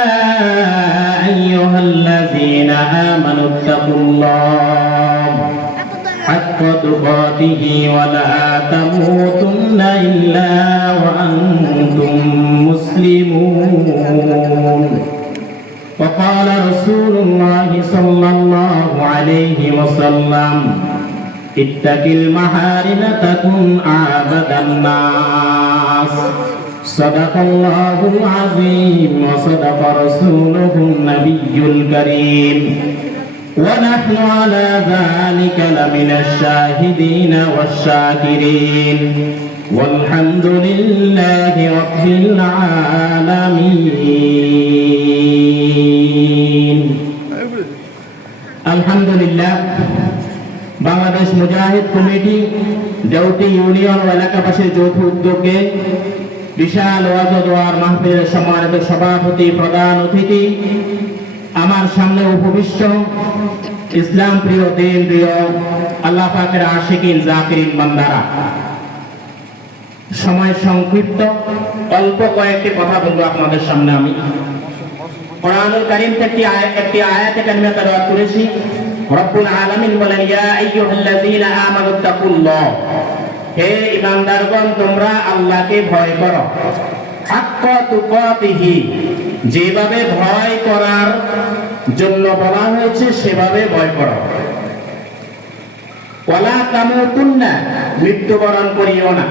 أيها الذين آمنوا اتقوا الله حق تقاته ولا تموتن إلا وأنتم مسلمون وقال رسول الله صلى الله عليه وسلم اتق المحارم تكن أعبد الناس صدق الله العظيم وصدق رسوله النبي الكريم ونحن على ذلك لمن الشاهدين والشاكرين والحمد لله رب العالمين الحمد لله বাংলাদেশ মুজাহিদ committee দেউটি union ও এলাকাবাসীর যৌথ উদ্যোগে বিশাল ওয়াজ ও দোয়ার মাহফিলের সম্মানিত সভাপতি প্রধান অতিথি আমার সামনে উপবিষ্ট ইসলাম প্রিয় দিন প্রিয় আল্লাহ পাকের আশিকিন জাকিরিন বান্দারা, সময় সংক্ষিপ্ত, অল্প কয়েকটি কথা বলবো আপনাদের সামনে। আমি কোরআনুল কারীম থেকে একটি আয়াতে কারিমা তেলাওয়াত করেছি। রব্বুল আলামিন বলেন, ইয়া আইয়ুহাল্লাযীনা আমানুত্তাকুল্লাহ, হে ঈমানদারগণ তোমরা আল্লাহকে ভয় করো। হাক্কা তুকাতিহি, যেভাবে ভয় করার জন্য বলা হয়েছে সেভাবে ভয় করো। ওয়ালা তামুতুন্না, মৃত্যুবরণ করিও না।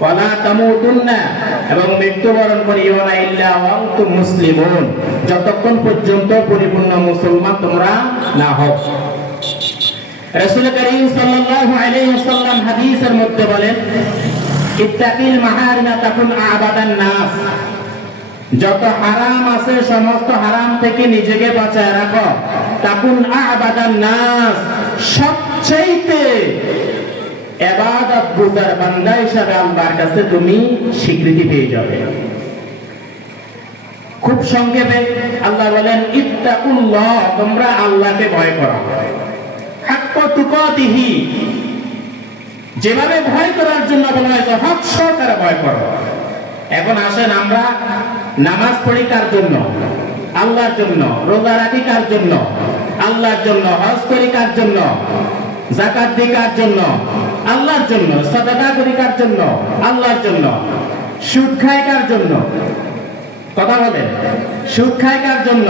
ওয়ালা তামুতুন্না, এবং মৃত্যুবরণ করিও না ইল্লা ওয়া আনতুম মুসলিমুন, যতক্ষণ পর্যন্ত পরিপূর্ণ মুসলমান তোমরা না হও। রাসূল করিম সাল্লাল্লাহু আলাইহি ওয়াসাল্লাম হাদিসের মধ্যে বলেন, ইত্তাকিল মাহারিমা তাকুন আবাদান নাস, যত হারাম আছে সমস্ত হারাম থেকে নিজেকে বাঁচায় রাখো। তাকুন আবাদান নাস, সবচেয়ে ইবাদত গুজার বান্দা হিসেবে আল্লাহর কাছে তুমি স্বীকৃতি পেয়ে যাবে। খুব সংক্ষেপে আল্লাহ বলেন, ইত্তাকুল্লাহ, তোমরা আল্লাহকে ভয় করো। হাক্কা তুকাতিহি, যেভাবে ভয় করার জন্য বলা হয়েছে হক সহকারে ভয় করো। এখন আসেন, আমরা নামাজ পড়ি কার জন্য? আল্লাহর জন্য। রোজা রাখি কার জন্য? আল্লাহর জন্য। হজ করি কার জন্য? যাকাত দিই কার জন্য? আল্লাহর জন্য। সাদাকা করি কার জন্য? আল্লাহর জন্য। সুদ খাই কার জন্য? কথা বলেন, সুদ খাই কার জন্য?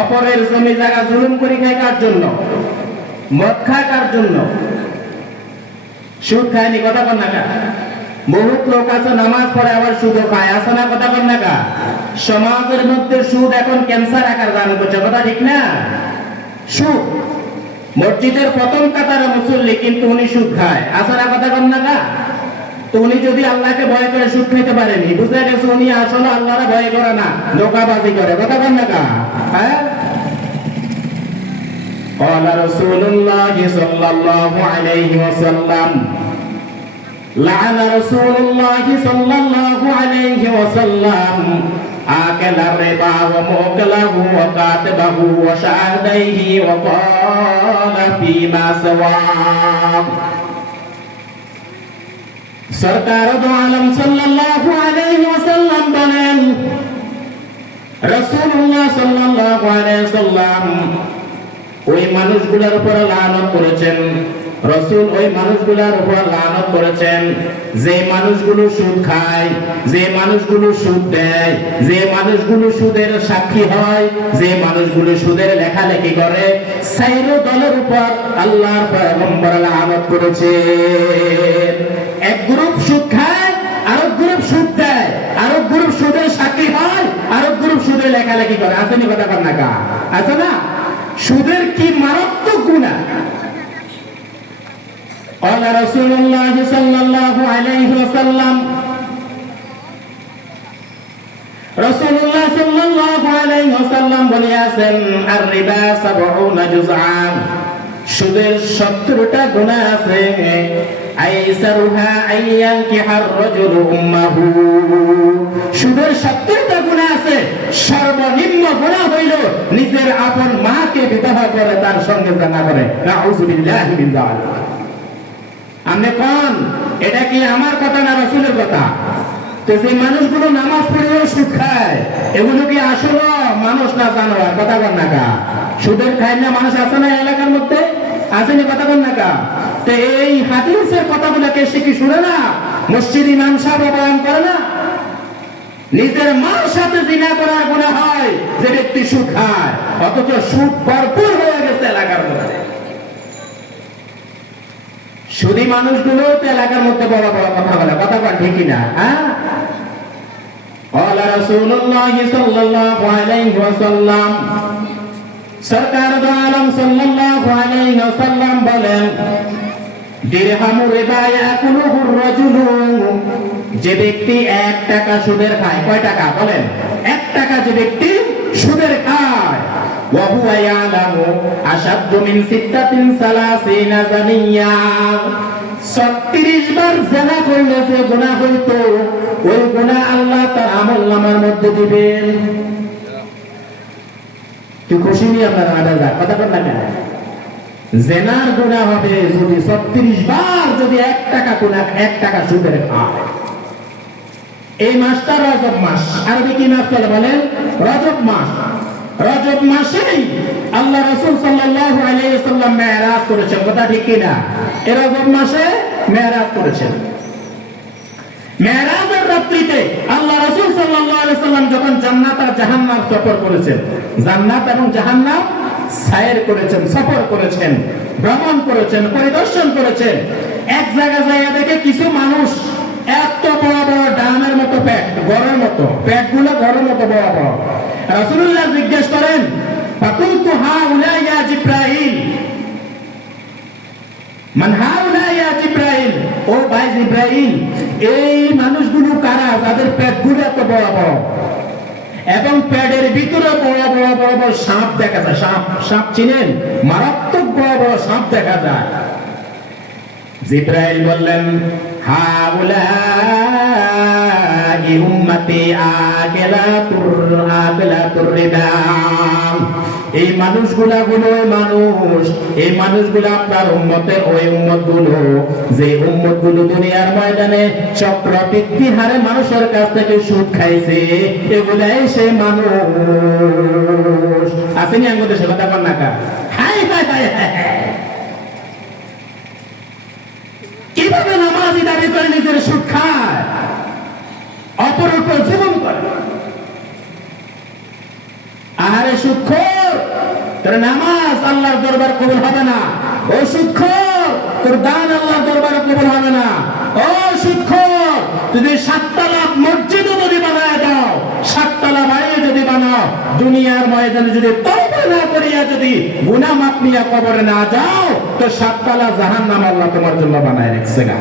অপরের জমি জায়গা জুলুম করি খাই কার জন্য? মদ খায় কার জন্য? সুদ খায়নি, কথা বল না কা? বহুত লোক আছে নামাজ পড়ে আবার সুদও খায়, আছে না? কথা বল না কা? সমাজের মধ্যে সুদ এখন ক্যান্সার আকার ধারণ করছে, কথা ঠিক না? সুদ, মসজিদের প্রথম কাতারে মুসল্লি কিন্তু উনি সুদ খায়, আছে না? কথা বল না কা? তো উনি যদি আল্লাহকে ভয় করে সুদ খাইতে পারেনি, বুঝা গেছে উনি আসলে আল্লাহরে ভয় করে না, ধোঁকাবাজি করে। কথা বল না কা? হ্যাঁ, قال رسول الله صلى الله عليه وسلم لعن رسول الله صلى الله عليه وسلم آكل الربا وموكله وكاتبه وشاهديه وقال فيما سواه। সরকার দো আলম সাল্লাল্লাহু আলাইহি ওয়াসাল্লাম বলেন, রাসূলুল্লাহ সাল্লাল্লাহু আলাইহি ওয়াসাল্লাম ওই মানুষগুলোর উপর লানত করেছেন। রাসূল ওই মানুষগুলোর উপর লানত করেছেন যে মানুষগুলো সুদ খায়, যে মানুষগুলো সুদ দেয়, যে মানুষগুলো সুদের সাক্ষী হয়, যে মানুষগুলো সুদের লেখালেখি করে, সাইরো দলের উপর আল্লাহর পয়গম্বর লানত করেছে। এক গ্রুপ সুদ খায়, আরেক গ্রুপ সুদ দেয়, আরেক গ্রুপ সুদের সাক্ষী হয়, আরেক গ্রুপ সুদের লেখালেখি করে। আসেনি কথা বল না কা? আছে না? সুদের কি মারাত্মক গুনাহ। قال رسول الله صلى الله عليه وسلم, রাসূলুল্লাহ সাল্লাল্লাহু আলাইহি ওয়াসাল্লাম বলেছেন, আর রিবা 70 জুজআন, সুদের 70টা গুনাহ আছে। আইসারুহা আইয়ানকিহার রাজুলু উম্মাহু, সুদের 70টা গুনাহ আছে। সর্বনিম্ন গুনাহ হইল নিজের আপন মাকে বিবাহ করে তার সঙ্গে জানা করে। নাউযুবিল্লাহি মিন যালিক। আপনি কোন, এটা কি আমার কথা না রাসূলের কথা? তো যে মানুষগুলো নামাজ পড়েও সুদ খায়, এগুলো কি আসলে মানুষ না জানোয়ার? কথা বল না কা? সুদের খায় না মানুষ আছে না এলাকার মধ্যে? আসেনি? কথা বল না কা? তো এই হাদিসের কথাগুলোকে সে কি শুনে না? মসজিদ ইমাম সাহেব বয়ান করে না? নিজের মার সাথে জিনা করার গুনাহ হয় যে ব্যক্তি সুদ খায়, অথচ সুদ ভরপুর হয়ে গেছে এলাকার মধ্যে। সুদী মানুষগুলো তো এলাকার মধ্যে বড় বড় কথা বলে, কথা বল ঠিক না? হ্যাঁ, قال رسول الله صلى الله عليه وسلم, সরকার দো আলম সাল্লাল্লাহু আলাইহি ওয়াসাল্লাম বলেন, দিরহামু রিবা ইয়াকুলুহুর রাজুলু, যে ব্যক্তি 1 টাকা সুদের খায়, কয় টাকা বলেন? 1 টাকা যে ব্যক্তি সুদের খায়, ওয়া হুয়া ইয়ালামু আশাদ্দু মিন সিত্তাতিন সালাসিনা জানিয়া, 36 বার জিনা করলে যে গুনাহ হইতো, ওই গুনাহ আল্লাহ তার আমলনামার মধ্যে দিবেন। কি খুশি নিয়ে আপনারা আদা কথা বল না কেন? জিনার গুনাহ হবে যদি 36 বার যদি 1 টাকা গুনাহ, 1 টাকা সুদের খায়। এই মাসটা রজব মাস, আরবি কি মাস বলে বলেন? রজব মাস। রজব মাসেই আল্লাহ রাসূল সাল্লাল্লাহু আলাইহি ওয়াসাল্লাম মেরাজ করেছেন, কথা ঠিক কি না? এই রজব মাসে মেরাজ করেছেন। মেরাজের রাত্রিতে আল্লাহ রাসূল সাল্লাল্লাহু আলাইহি ওয়াসাল্লাম যখন জান্নাত আর জাহান্নাম সফর করেছেন, জান্নাত এবং জাহান্নাম সায়ের করেছেন, সফর করেছেন, ভ্রমণ করেছেন, পরিদর্শন করেছেন। এক জায়গায় যায় দেখে কিছু মানুষ এত বড় বড় ডামের মতো পেট, গড়ের মতো পেটগুলো, গড়ের মতো বড় বড়। রাসূলুল্লাহ জিজ্ঞেস করেন, ফাকুলতু হাউলা ইয়া জিব্রাইল, মান হাউলা ইয়া জিব্রাইল, ও ভাই জিব্রাইল, এই মানুষগুলো কারা যাদের পেটগুলো এত বড় বড় এবং পেটের ভিতরে বড় বড় বড় বড় সাপ দেখা যায়? সাপ, সাপ চিনেন? মারাত্মক বড় বড় সাপ দেখা যায়। জিব্রাইল বললেন, হাউলাই উম্মতি আকিলাতুর রিবা, এই মানুষগুলা হলো মানুষ, এই মানুষগুলো আপনার উম্মতের ওই উম্মতগুলো যে উম্মতগুলো দুনিয়ার ময়দানে চক্রবৃদ্ধি হারে মানুষের কাছ থেকে সুদ খাইছে, এগুলাই সেই মানুষ। আসেনি আমাদের সে কথা বল না কা? হাই হাই হাই হাই, কিভাবে নামাজি দাবি করে নিজের সুদ খায়, অপরের উপর জুলুম করে। আহারে সুদখোর, তোর নামাজ আল্লাহর দরবার কবুল হবে না। ও সুদখোর, তোর দান আল্লাহর দরবারে কবুল হবে না। ও সুদখোর, যদি 7 তলা মসজিদ যদি বানায় দাও, 7 তলা বাড়ি যদি বানাও, দুনিয়ার ময়দানে যদি তওবা না করিয়া যদি গুনাহ মাপ নিয়ে কবরে না যাও, তো 7 তলা জাহান্নাম আল্লাহ তোমার জন্য বানায় রেখেছে। গা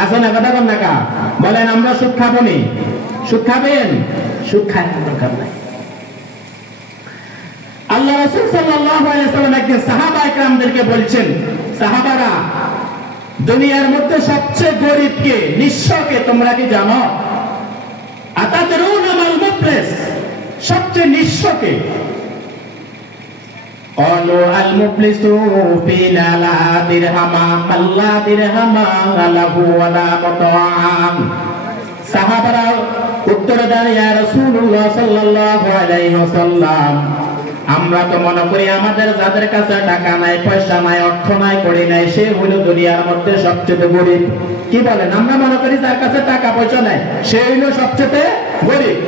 আসেন কথা বল না কা? বলেন আমরা সুদ খাবো নি? সুদ খাবেন? সুদ খায় দরকার নাই। আল্লাহ রাসূল সাল্লাল্লাহু আলাইহি ওয়াসাল্লাম একদিন সাহাবা ইকরামদেরকে বলছেন, সাহাবারা, দুনিয়ার মধ্যে সবচেয়ে গরীব কে, নিঃস্ব কে তোমরা কি জানো? আতাদরুনা মাল মুফলিস, সবচেয়ে নিঃস্ব কে? ক্বালু আল মুফলিসু ফিনা লা দিরহামা আল্লা দিরহামা লাহু ওয়ালা মাতাআম। সাহাবারা উত্তর দেন, ইয়া রাসূলুল্লাহ সাল্লাল্লাহু আলাইহি ওয়াসাল্লাম, আমরা তো মনে করি আমাদের যাদের কাছে টাকা নাই, পয়সা নাই, অর্থ নাই, করি নাই, সে হলো দুনিয়ার মধ্যে সবচেয়ে গরিব। কি বলেন? আমরা মনে করি যার কাছে টাকা পয়সা নাই সে হলো সবচেয়ে গরিব।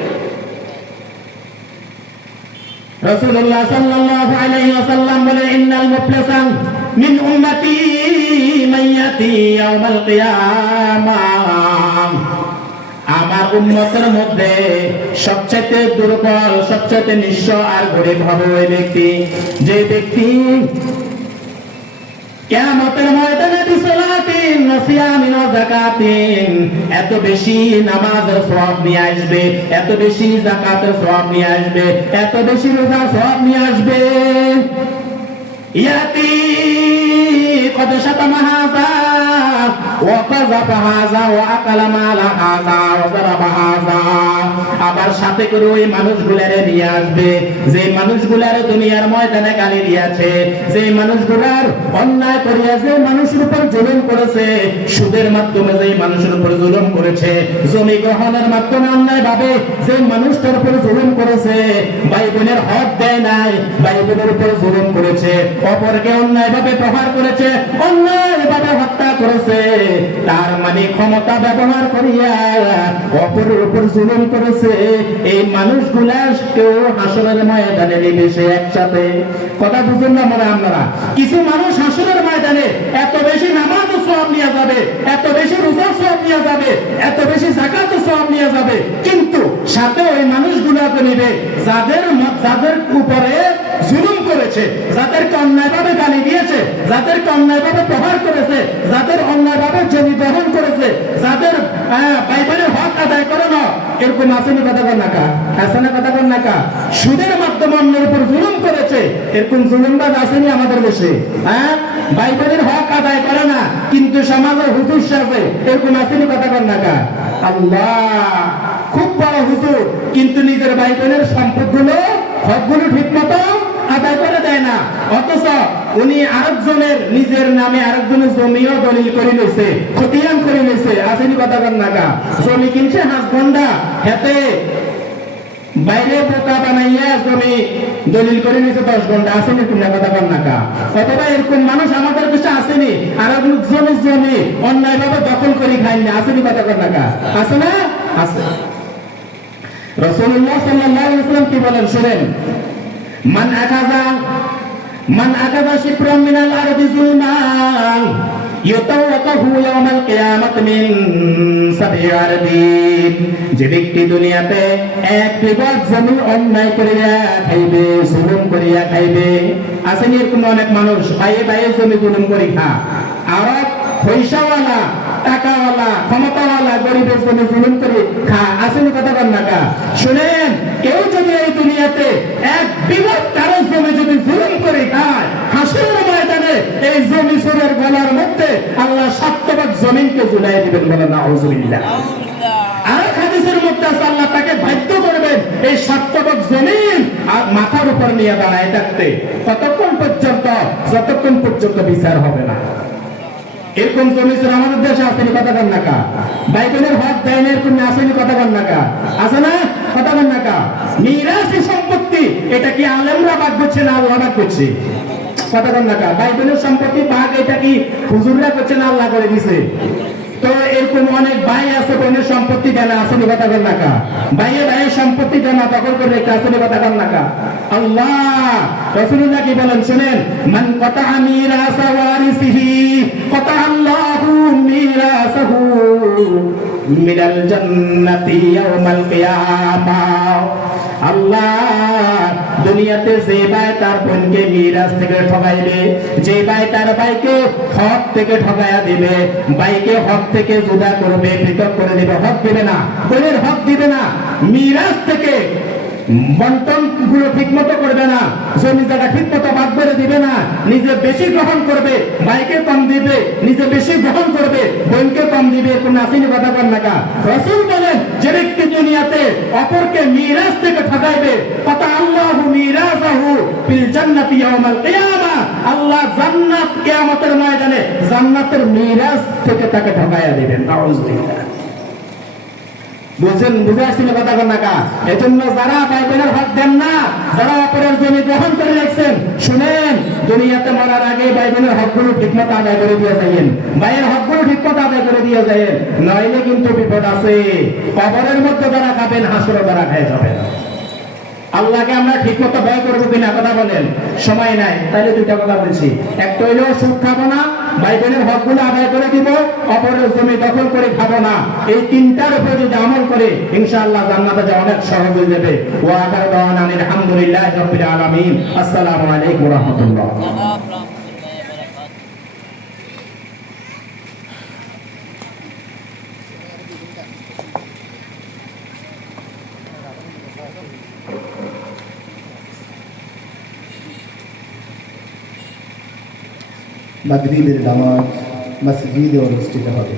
রাসূলুল্লাহ সাল্লাল্লাহু আলাইহি ওয়াসাল্লাম বলে, ইন্নাল মুফলিসা মিন উম্মতি মান ইয়াতি ইয়াউমাল কিয়ামাহ, আমার উম্মতের মধ্যে সবচেয়ে দুর্বল, সবচেয়ে নিঃস্ব আর গরিব হবে ওই ব্যক্তি, যে ব্যক্তি কিয়ামতের ময়দানে বিসলাতিন ওয়া সিয়ামিন ওয়া যাকাতিন এত বেশি নামাজের সওয়াব নিয়ে আসবে, এত বেশি যাকাতের সওয়াব নিয়ে আসবে, এত বেশি রোজার সওয়াব নিয়ে আসবে। ইয়াতি কদ শাতামা হাযা ওয়া কাযাবা হাযা ওয়া আকালা মালা হাযা ওয়া যারাবা হাযা, আবার সাথে করে ওই মানুষগুলারে নিয়ে আসবে যে মানুষগুলারে দুনিয়ার ময়দানে গালি দিয়েছে, যে মানুষগুলার অন্যায় করিয়া যে মানুষের উপর জুলুম করেছে, সুদের মাধ্যমে যে মানুষের উপর জুলুম করেছে, জমি গ্রহণের মাধ্যমে অন্যায় ভাবে যে মানুষটার উপর জুলুম করেছে, ভাই বোনের হক দেয় নাই, ভাই বোনের উপর জুলুম করেছে, অপরকে অন্যায় ভাবে প্রহার করেছে, অন্যায় ভাবে হত্যা করেছে, তার মানে ক্ষমতা ব্যবহার করিয়া অপরের উপর জুলুম করেছে, এই মানুষগুলা কেউ হাসরের ময়দানে নিবে সে একসাথে। কথা বুঝুন না মনে আপনারা? কিছু মানুষ হাসরের ময়দানে এত বেশি নামাজ ও সওয়াব নিয়ে যাবে, এত বেশি রোজা সওয়াব নিয়ে যাবে, এত বেশি যাকাত ও সওয়াব নিয়ে যাবে, কিন্তু সাথে ওই মানুষগুলোকে নিবে যাদের উপরে জুলুম করেছে, যাদেরকে অন্যায়ভাবে গালি দিয়েছে, যাদেরকে অন্যায়ভাবে প্রহার করেছে, যাদের অন্যায়ভাবে জমি গ্রহণ করেছে, যাদের বাইবেলের হক আদায় করে না, এরকম আসেনি কথা বল নাকা, আসেনা কথা বল নাকা, সুদের মাধ্যমে অন্যের উপর জুলুম করেছে, এরকম জুলুমবাজ আসেনি আমাদের দেশে? বাইবেলের হক আদায় করে না কিন্তু সমাজের হুজুর সাথে, এরকম আসেনি কথা বল নাকা? আল্লাহ, খুব বড় হুজুর কিন্তু নিজের বাইবেলের সম্পদগুলো হকগুলো ঠিক মতো আদায় করে দেয় না, অথচ উনি আরেকজনের নিজের নামে আরেকজনের জমিও দলিল করে নিয়েছে, খতিয়ান করে নিয়েছে। আসেনি কথা বল নাকা? জমি কিনছে হাসগন্ডা হাতে, বাইরে বোকা বানাইয়া জমি দলিল করে নিয়েছে 10 ঘন্টা। আসেনি কোন কথা বল নাকা? অথবা এরকম মানুষ আমাদের দেশে আসেনি, আর জমি অন্যায় ভাবে দখল করে খায়নি। আসেনি কথা বল নাকা? আছে না? আছে। রাসূলুল্লাহ সাল্লাল্লাহু আলাইহি ওয়াসাল্লাম কি বলেন শুনেন, মান আকাযা শিবরাম মিনাল আরদি যুলমান ইউতাওয়াকাহু ইয়াওমাল কিয়ামাত মিন সাব'i আরদিন। যে ব্যক্তি দুনিয়াতে এক বিঘত জমি অন্যায় করিয়া খাইবে, জুলুম করিয়া খাইবে, আসেনি এরকম অনেক মানুষ ভাইয়ে ভাইয়ে জমি জুলুম করি খা, আর পয়সাওয়ালা, টাকাওয়ালা, ক্ষমতাওয়ালা গরিবের জমি জুলুম করে খা। আসেনি কথা বল নাকা? শুনেন, কেউ যদি এই দুনিয়াতে এক বিঘত কারো জমি যদি জুলুম করে খায়, হাসরের ময়দানে এই জমি চোরের গলার মধ্যে আল্লাহ 7 ভাগ জমিনকে ঝুলাই দিবেন। বলেন নাউযুবিল্লাহ। আর হাদিসের মধ্যে আছে আল্লাহ তাকে বাধ্য করবেন এই 7 ভাগ জমিন আর মাথার উপর নিয়ে দাঁড়ায় থাকতে, ততক্ষণ পর্যন্ত যতক্ষণ পর্যন্ত বিচার হবে না। এরকম জমি চোর আমাদের দেশে আসেনি কথা বল নাকা? বাইবেলের হক দেয় না, এরকম আসেনি কথা বল নাকা? আছে না কথা বল নাকা? মিরাসি সম্পত্তি এটা কি আলেমরা ভাগ করছে না আল্লাহ ভাগ করছে? কথা বল নাকা? বাইবেলের সম্পত্তি ভাগ এটা কি হুজুররা করছে না আল্লাহ করে দিছে? তো এরকম অনেক ভাই আছে বোনের সম্পত্তি দেনা, আসেনি কথা বল নাকা? ভাইয়ে ভাইয়ের সম্পত্তি দেনা দখল করে রেখে, আসেনি কথা বল নাকা? আল্লাহ রাসূলুল্লাহ কি বলেন শুনেন, মান কাতা মিরাসা ওয়ারিসিহি কাতা আল্লাহু মিরাসাহু মিনাল জান্নাতি ইয়াউমাল কিয়ামাহ। আল্লাহ দুনিয়াতে যে ভাই তার বোনকে মিরাস থেকে ঠকাইবে, যে ভাই তার ভাইকে হক থেকে ঠকায়া দিবে, ভাইকে হক থেকে জুদা করবে, পৃথক করে দিবে, হক দিবে না, বোনের হক দিবে না, মিরাস থেকে বন্টন গুলো ঠিক মতো করবে না, জমি জায়গা ঠিক মতো ভাগ করে দিবে না, নিজে বেশি গ্রহণ করবে, ভাইকে কম দিবে, নিজে বেশি গ্রহণ করবে, বোনকে কম দিবে, কোন আসেনি কথা বল নাকা? রাসূল বলেন, যে ব্যক্তি দুনিয়াতে অপরকে মিরাস থেকে ঠকাইবে, কথা আল্লাহু মিরাসাহু ফিল জান্নাতি ইয়াউমাল কিয়ামা, আল্লাহ জান্নাত কিয়ামতের ময়দানে জান্নাতের মিরাস থেকে তাকে ঠকাইয়া দিবেন। নাউযুবিল্লাহ। বুঝেন, বুঝে আসছিল কথা বল নাকা? এজন্য যারা বাইবেলের হক দেন না, যারা অপরের জমি গ্রহণ করে রাখছেন, শুনেন, দুনিয়াতে মরার আগে বাইবেলের হকগুলো ঠিকমতো আদায় করে দিয়ে যাইয়েন, ভাইয়ের হকগুলো ঠিকমতো আদায় করে দিয়ে যাইয়েন, নইলে কিন্তু বিপদ আছে। কবরের মধ্যে যারা খাবেন, হাসরে যারা খায় যাবেন। আল্লাহকে আমরা ঠিকমতো ভয় করবো কিনা কথা বলেন? সময় নাই, তাহলে দুইটা কথা বলছি। একটা হইলো সুদ খাবো না, বাইবেলের হকগুলো আদায় করে দিব, অপরের জমি দখল করে খাবো না। এই তিনটার উপর যদি আমল করে ইনশাআল্লাহ জান্নাতে যাওয়া অনেক সহজ হয়ে যাবে। ওয়া আখিরু দাওয়ানা আলহামদুলিল্লাহি রাব্বিল আলামিন। আসসালামু আলাইকুম ওয়া রাহমাতুল্লাহ। মাগরিবের নামাজ মসজিদে অনুষ্ঠিত হবে।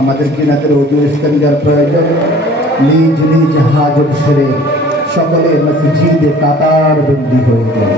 আমাদের কিনাদের ওযু ইস্তেঞ্জার প্রয়োজন, নিজ নিজ হাজত সেরে সকলে মসজিদে কাতারবন্দি হয়ে যায়।